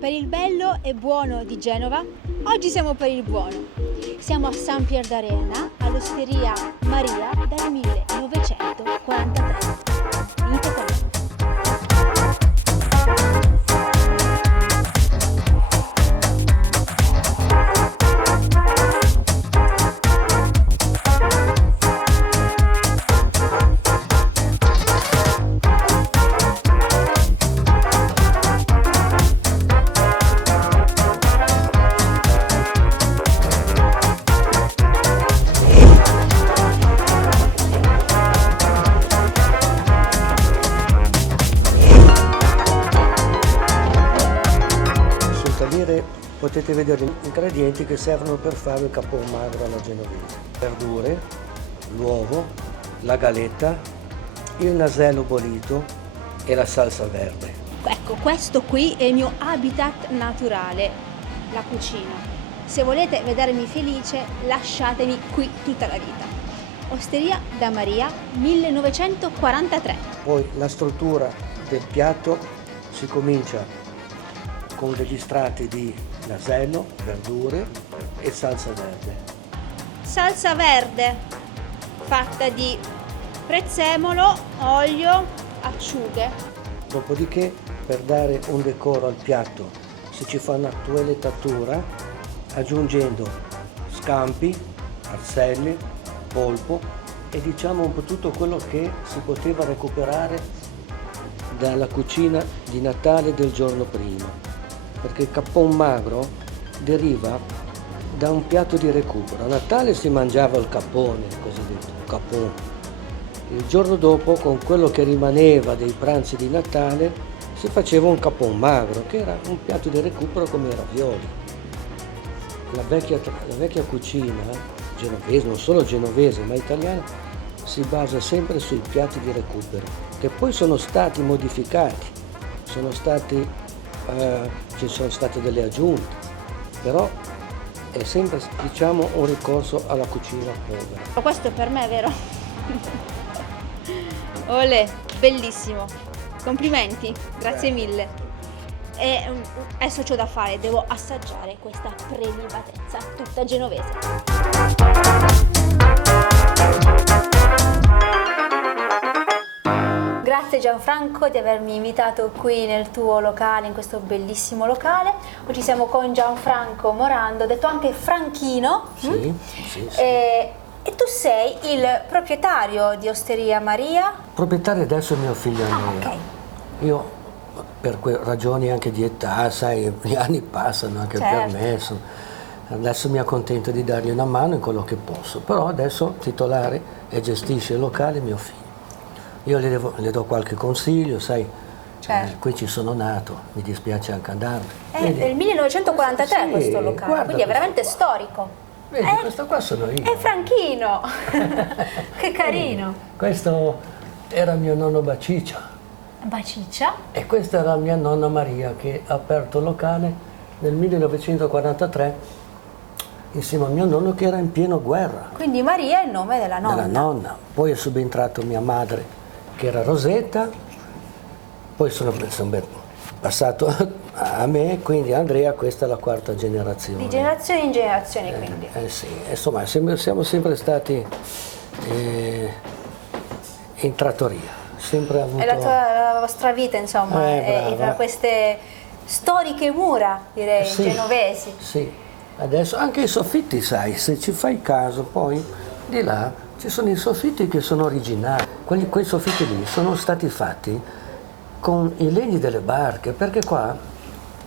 Per il bello e buono di Genova, oggi siamo per il buono. Siamo a San Pier d'Arena, all'Osteria Maria dal 1943. Venite con me. Potete vedere gli ingredienti che servono per fare il capon magro alla genovese. Verdure, l'uovo, la galetta, il nasello bollito e la salsa verde. Ecco, questo qui è il mio habitat naturale, la cucina. Se volete vedermi felice, lasciatemi qui tutta la vita. Osteria da Maria, 1943. Poi la struttura del piatto si comincia con degli strati di nasello, verdure e salsa verde. Salsa verde fatta di prezzemolo, olio, acciughe. Dopodiché, per dare un decoro al piatto, si ci fa una toilettatura aggiungendo scampi, arselle, polpo e diciamo un po' tutto quello che si poteva recuperare dalla cucina di Natale del giorno prima. Perché il capon magro deriva da un piatto di recupero. A Natale si mangiava il capone, cosiddetto capon. Il giorno dopo, con quello che rimaneva dei pranzi di Natale, si faceva un capon magro, che era un piatto di recupero come i ravioli. La vecchia cucina genovese, non solo genovese ma italiana, si basa sempre sui piatti di recupero, che poi sono stati modificati, ci sono state delle aggiunte, però è sempre, diciamo, un ricorso alla cucina povera. Questo per me è vero. Olè, bellissimo. Complimenti, grazie mille. E adesso c'ho da fare, devo assaggiare questa prelibatezza tutta genovese. Grazie Gianfranco di avermi invitato qui nel tuo locale, in questo bellissimo locale. Oggi siamo con Gianfranco Morando, detto anche Franchino. Sì. E tu sei il proprietario di Osteria Maria? Proprietario adesso è mio figlio Andrea. Ok. Io, per ragioni anche di età, sai, gli anni passano anche Certo. per me. Adesso mi accontento di dargli una mano in quello che posso, però adesso titolare e gestisce il locale mio figlio. Io le do qualche consiglio, sai, Certo. qui ci sono nato, mi dispiace anche andare. È del 1943 Sì, questo locale, guarda quindi è veramente questo qua. storico. Vedi, questo qua sono io. È Franchino! Che carino! Questo era mio nonno Baciccia Baciccia? e questa era mia nonna Maria che ha aperto il locale nel 1943 insieme a mio nonno che era in piena guerra. Quindi Maria è il nome della nonna. Della nonna. Poi è subentrato mia madre che era Rosetta, poi sono passato a me, quindi Andrea, questa è la quarta generazione. Di generazione in generazione quindi. Sì, insomma siamo sempre stati in trattoria, sempre avuto... È la vostra vita insomma, è brava. queste storiche mura direi, Sì, genovesi. Sì, adesso anche i soffitti, sai, se ci fai caso, poi di là ci sono i soffitti che sono originali. Quei soffitti lì sono stati fatti con i legni delle barche, perché qua,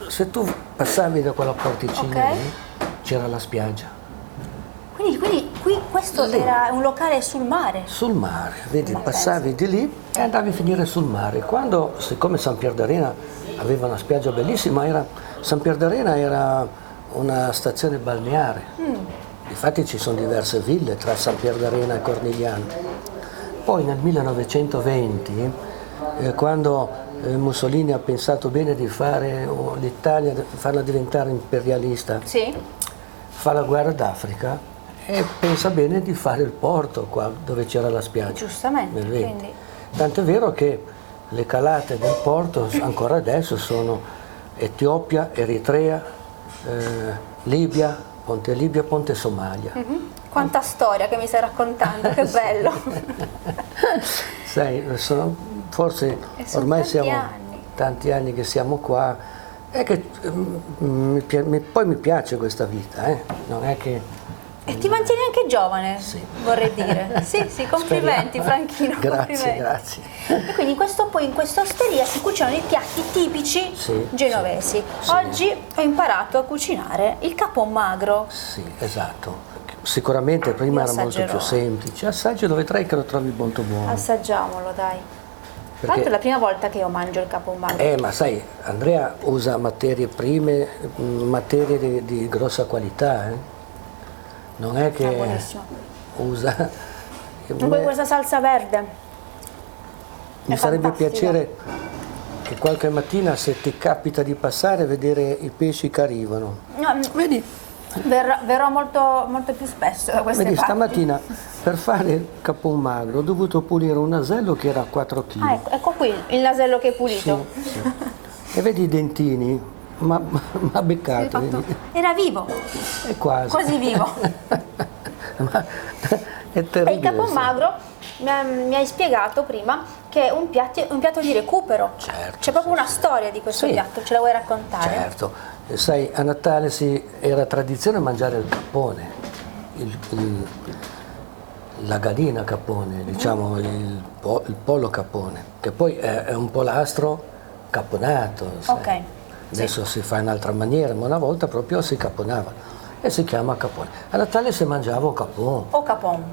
se tu passavi da quella porticina Ok. lì, c'era la spiaggia. Quindi qui questo Lì. era un locale sul mare. Sul mare, vedi, Ma passavi di lì e andavi a finire sul mare. Quando, siccome San Pier d'Arena aveva una spiaggia bellissima, San Pier d'Arena era una stazione balneare. Infatti ci sono diverse ville tra San Pier d'Arena e Cornigliano. Poi nel 1920, quando Mussolini ha pensato bene di fare l'Italia, farla diventare imperialista, Sì. fa la guerra d'Africa e pensa bene di fare il porto qua dove c'era la spiaggia. Giustamente, nel 20. quindi. Tant'è vero che le calate del porto ancora adesso sono Etiopia, Eritrea, Libia, Ponte Somalia. Quanta storia che mi stai raccontando, che bello! Sai, forse sono ormai tanti siamo anni. tanti anni che siamo qua, è che poi mi piace questa vita, non è che... E ti mantieni anche giovane, Sì. vorrei dire. Sì, sì, complimenti Franchino, Grazie, complimenti. grazie. E quindi in questa osteria si cucinano i piatti tipici Sì, genovesi. sì. Oggi ho imparato a cucinare il capon magro. Sì, esatto. Sicuramente prima Io era molto più assaggerò. semplice. Assaggio, vedrai che lo trovi molto buono. Assaggiamolo, dai. Tra l'altro è la prima volta che io mangio il capon magro. Ma sai, Andrea usa materie prime, materie di grossa qualità, Non è che Buonissimo. usa... Poi questa salsa verde. Mi È farebbe fantastica. piacere che qualche mattina, se ti capita di passare, vedere i pesci che arrivano. No, Vedi, verrò molto, molto più spesso da queste vedi, parti. stamattina per fare il capon magro ho dovuto pulire un nasello che era 4 kg. Ah, ecco qui il nasello che è pulito. E vedi i dentini, ma beccato, vedi? Era vivo, È quasi. vivo. Ma è E terribile. il capon magro mi hai spiegato prima che è un piatto di recupero. Certo, C'è proprio una storia di questo Sì. piatto, ce la vuoi raccontare? Certo, e sai, a Natale era tradizione mangiare il cappone, la gallina cappone, diciamo il pollo cappone, che poi è un polastro capponato. Sai. Ok. Adesso si fa in altra maniera, ma una volta proprio si capponava e si chiama cappone. A Natale si mangiava un cappone. O capon.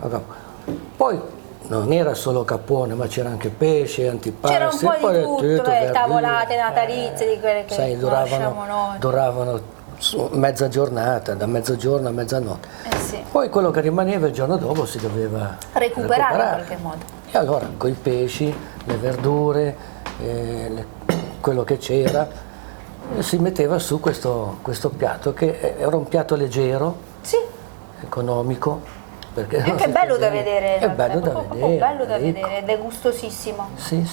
Poi non era solo cappone, ma c'era anche pesce, antipasti. C'era un po' di poi tutto, verdure. tavolate natalizie di quelle che Sai, conosciamo noi. duravano mezza giornata, da mezzogiorno a mezzanotte. Sì. Poi quello che rimaneva il giorno dopo si doveva Recuperare in qualche modo. E allora con i pesci, le verdure, quello che c'era, si metteva su questo piatto che era un piatto leggero, Sì, economico. Perché è anche bello da vedere. È bello da proprio vedere. bello da ricco. vedere ed è gustosissimo. Sì,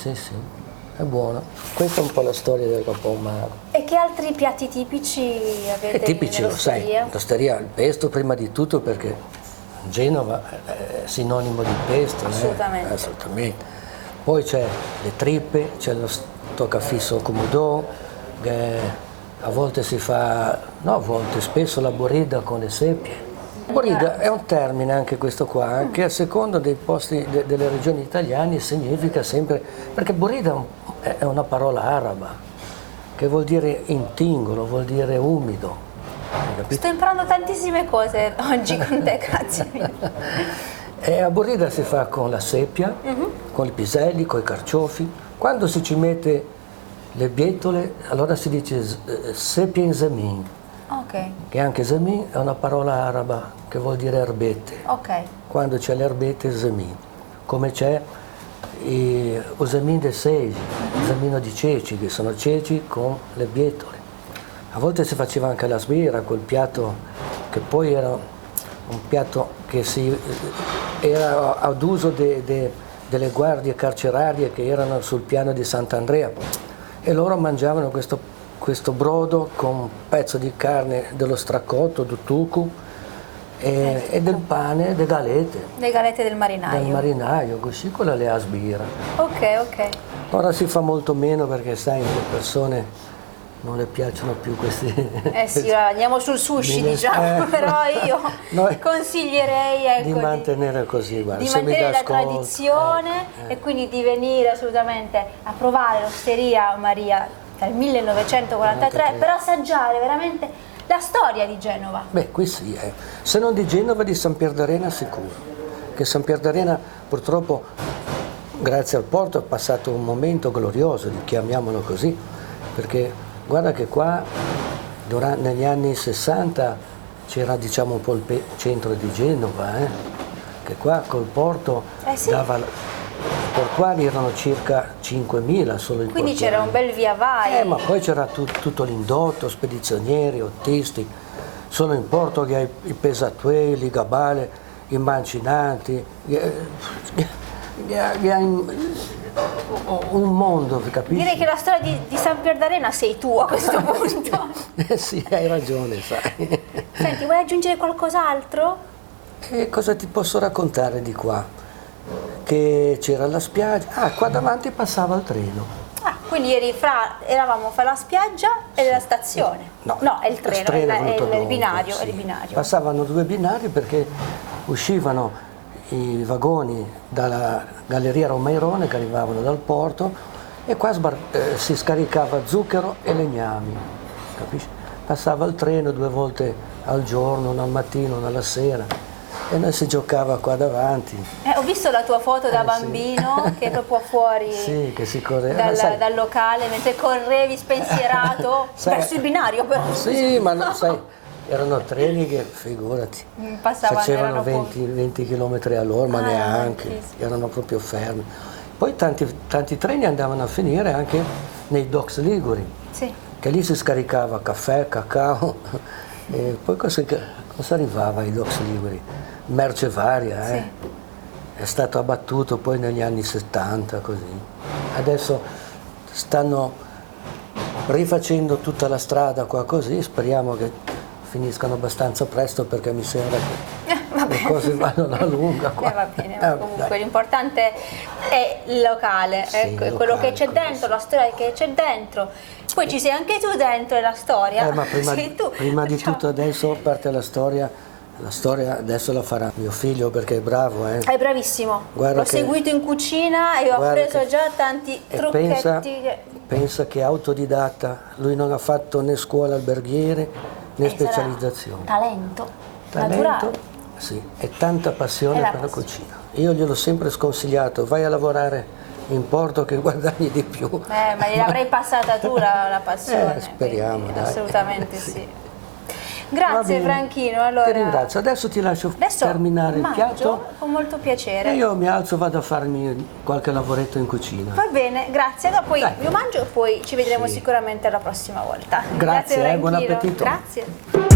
è buono. Questa è un po' la storia del capon magro. E che altri piatti tipici avete È tipici, lo sai, nell'osteria? l'osteria, il pesto prima di tutto perché Genova è sinonimo di pesto. Assolutamente. Assolutamente. Poi c'è le trippe, c'è lo stoccafisso comodò, a volte si fa, no a volte, spesso la borida con le seppie. Borida è un termine anche questo qua, che a seconda dei posti delle regioni italiane significa sempre, perché borida è una parola araba, che vuol dire intingolo, vuol dire umido. Hai capito? Sto imparando tantissime cose oggi con te, grazie mille. E a borida si fa con la seppia, con i piselli, con i carciofi. Quando si ci mette le bietole, allora si dice seppia in zemin, Ok, che anche zemin è una parola araba che vuol dire erbette. ok. Quando c'è l'erbette, zemin. Come c'è o zemin de segi, zemino di ceci, che sono ceci con le bietole. A volte si faceva anche la sbira, quel piatto che poi era un piatto che era ad uso delle guardie carcerarie che erano sul piano di Sant'Andrea e loro mangiavano questo brodo con un pezzo di carne dello stracotto, do tucu e del pane, delle galette Le galette del marinaio. del marinaio, così con la sbira. Ok. Ora si fa molto meno perché sai, le persone non le piacciono più questi... Eh sì, ora andiamo sul sushi, diciamo, però io Noi- consiglierei di ecco, mantenere così, guarda, di se mi mantenere dà la ascolto, tradizione e quindi di venire assolutamente a provare l'Osteria Maria dal 1943 per assaggiare veramente la storia di Genova. Beh, qui sì, se non di Genova, di San Pierdarena sicuro, che San Pierdarena purtroppo, grazie al porto, è passato un momento glorioso, chiamiamolo così, perché guarda che qua negli anni 60 c'era diciamo un po' il centro di Genova, che qua col porto Sì. i portuali erano circa 5.000 solo i Quindi portuali. c'era un bel via vai. Ma poi c'era tutto l'indotto, spedizionieri, ottisti, solo in porto che i pesatueli, i gabale, i mancinanti, un mondo, capisci? Direi che la storia di San Pierdarena sei tu a questo punto. Sì, hai ragione, sai. Senti, vuoi aggiungere qualcos'altro? E cosa ti posso raccontare di qua? Che c'era la spiaggia, qua davanti passava il treno. Ah, quindi eravamo fra la spiaggia e la stazione. No, è il treno, è venuto il dopo, binario, sì. è il binario. Passavano 2 binari perché uscivano i vagoni dalla galleria Romairone che arrivavano dal porto e qua si scaricava zucchero e legnami, capisci? Passava il treno 2 volte al giorno, una al mattino, una alla sera, e noi si giocava qua davanti. Ho visto la tua foto da Sì. bambino che è proprio fuori Sì, che si correva. dal locale, mentre correvi spensierato verso il binario però. Sì, ma no, sai, erano treni che, figurati, Passavano, facevano erano 20 km all'ora, ma neanche, tantissimi. erano proprio fermi. Poi tanti treni andavano a finire anche nei docks liguri, Sì. che lì si scaricava caffè, cacao, e poi cosa arrivava ai docks liguri? Merce varia, Sì. È stato abbattuto poi negli anni 70, così. Adesso stanno rifacendo tutta la strada qua così, speriamo che finiscano abbastanza presto perché mi sembra che le cose vanno alla lunga qua. Va bene, ma comunque dai. l'importante è il locale, Sì, ecco, è il quello locale, che c'è quello dentro, sì. la storia che c'è dentro. Poi ci sei anche tu dentro la storia. Ma prima, sei tu. prima di Perciò- tutto adesso parte la storia adesso la farà mio figlio perché è bravo, eh. È bravissimo, Guarda l'ho che- seguito in cucina e ho guarda appreso che- già tanti E trucchetti. pensa che è autodidatta, lui non ha fatto né scuola alberghiere né Sarà specializzazione. Talento, Talento, naturale. sì, e tanta passione E la per la passione. cucina. Io gliel'ho sempre sconsigliato, vai a lavorare in porto che guadagni di più. Ma gliel'avrei passata tu la passione. speriamo, quindi dai. Assolutamente Sì. sì. Va Grazie bene. Franchino, allora. Ti ringrazio, adesso ti lascio Adesso terminare il mangio piatto con molto piacere. e io mi alzo, vado a farmi qualche lavoretto in cucina. Va bene, grazie. Dopo Dai. io mangio e poi ci vedremo Sì. sicuramente la prossima volta. Grazie, Franchino. buon appetito. Grazie.